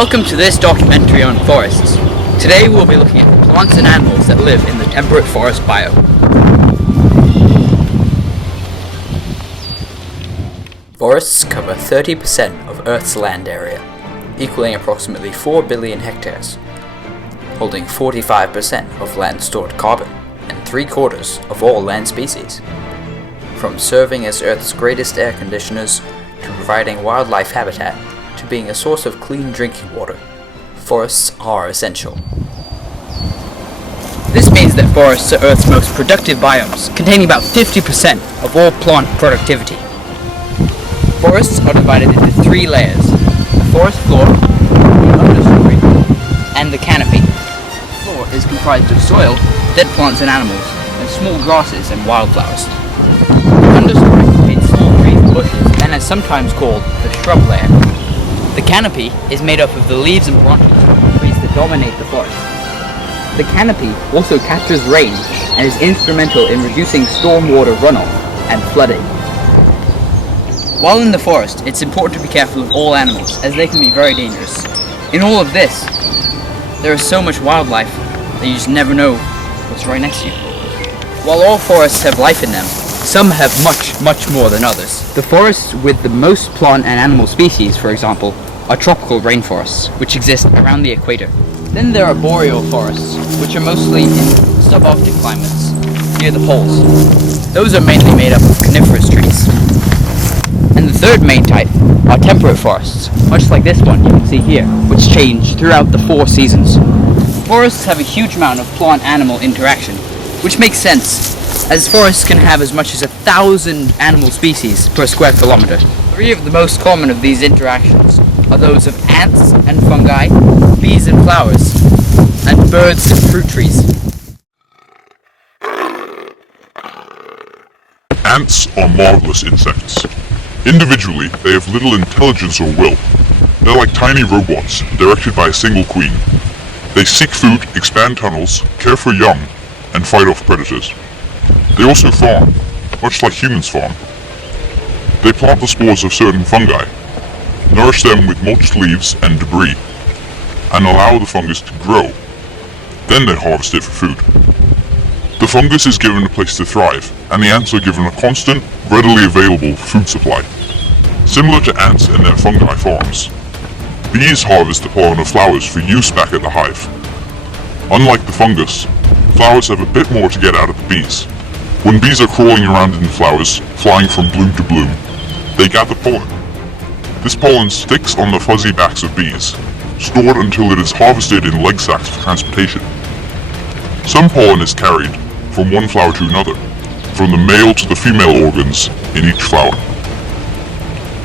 Welcome to this documentary on forests. Today we'll be looking at the plants and animals that live in the temperate forest biome. Forests cover 30% of Earth's land area, equaling approximately 4 billion hectares, holding 45% of land stored carbon and 3/4 of all land species. From serving as Earth's greatest air conditioners to providing wildlife habitat to being a source of clean drinking water, forests are essential. This means that forests are Earth's most productive biomes, containing about 50% of all plant productivity. Forests are divided into 3 layers: the forest floor, the understory, and the canopy. The floor is comprised of soil, dead plants and animals, and small grasses and wildflowers. The understory contains small trees and bushes, and is sometimes called the shrub layer. The canopy is made up of the leaves and branches of the trees that dominate the forest. The canopy also captures rain and is instrumental in reducing stormwater runoff and flooding. While in the forest, it's important to be careful of all animals, as they can be very dangerous. In all of this, there is so much wildlife that you just never know what's right next to you. While all forests have life in them, some have much more than others. The forests with the most plant and animal species, for example, are tropical rainforests, which exist around the equator. Then there are boreal forests, which are mostly in subarctic climates, near the poles. Those are mainly made up of coniferous trees. And the third main type are temperate forests, much like this one you can see here, which change throughout the 4 seasons. Forests have a huge amount of plant-animal interaction, which makes sense, as forests can have as much as 1,000 animal species per square kilometer. 3 of the most common of these interactions are those of ants and fungi, bees and flowers, and birds and fruit trees. Ants are marvelous insects. Individually, they have little intelligence or will. They're like tiny robots, directed by a single queen. They seek food, expand tunnels, care for young, and fight off predators. They also farm, much like humans farm. They plant the spores of certain fungi, nourish them with mulched leaves and debris, and allow the fungus to grow. Then they harvest it for food. The fungus is given a place to thrive, and the ants are given a constant, readily available food supply. Similar to ants and their fungi farms, bees harvest the pollen of flowers for use back at the hive. Unlike the fungus, flowers have a bit more to get out of the bees. When bees are crawling around in the flowers, flying from bloom to bloom, they gather pollen. This pollen sticks on the fuzzy backs of bees, stored until it is harvested in leg sacs for transportation. Some pollen is carried from one flower to another, from the male to the female organs in each flower.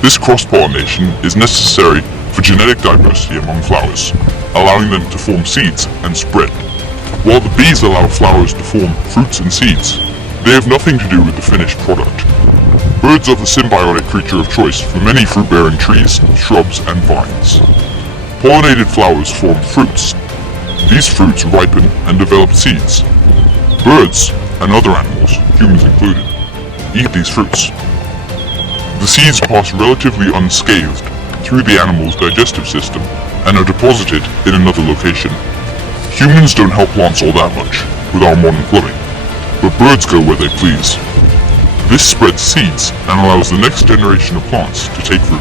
This cross-pollination is necessary for genetic diversity among flowers, allowing them to form seeds and spread. While the bees allow flowers to form fruits and seeds, they have nothing to do with the finished product. Birds are the symbiotic creature of choice for many fruit-bearing trees, shrubs, and vines. Pollinated flowers form fruits. These fruits ripen and develop seeds. Birds, and other animals, humans included, eat these fruits. The seeds pass relatively unscathed through the animal's digestive system and are deposited in another location. Humans don't help plants all that much with our modern plumbing, but birds go where they please. This spreads seeds and allows the next generation of plants to take root.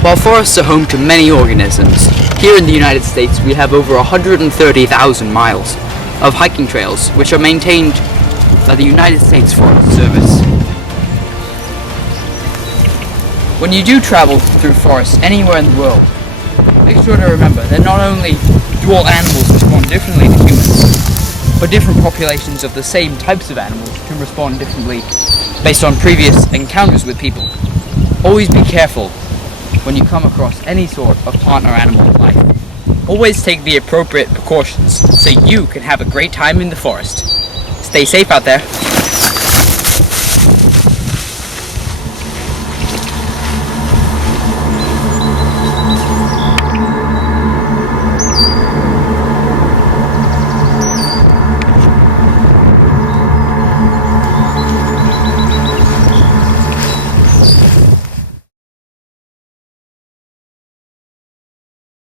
While forests are home to many organisms, here in the United States we have over 130,000 miles of hiking trails, which are maintained by the United States Forest Service. When you do travel through forests anywhere in the world, make sure to remember that not only do all animals respond differently to humans, but different populations of the same types of animals can respond differently based on previous encounters with people. Always be careful when you come across any sort of plant or animal life. Always take the appropriate precautions so you can have a great time in the forest. Stay safe out there.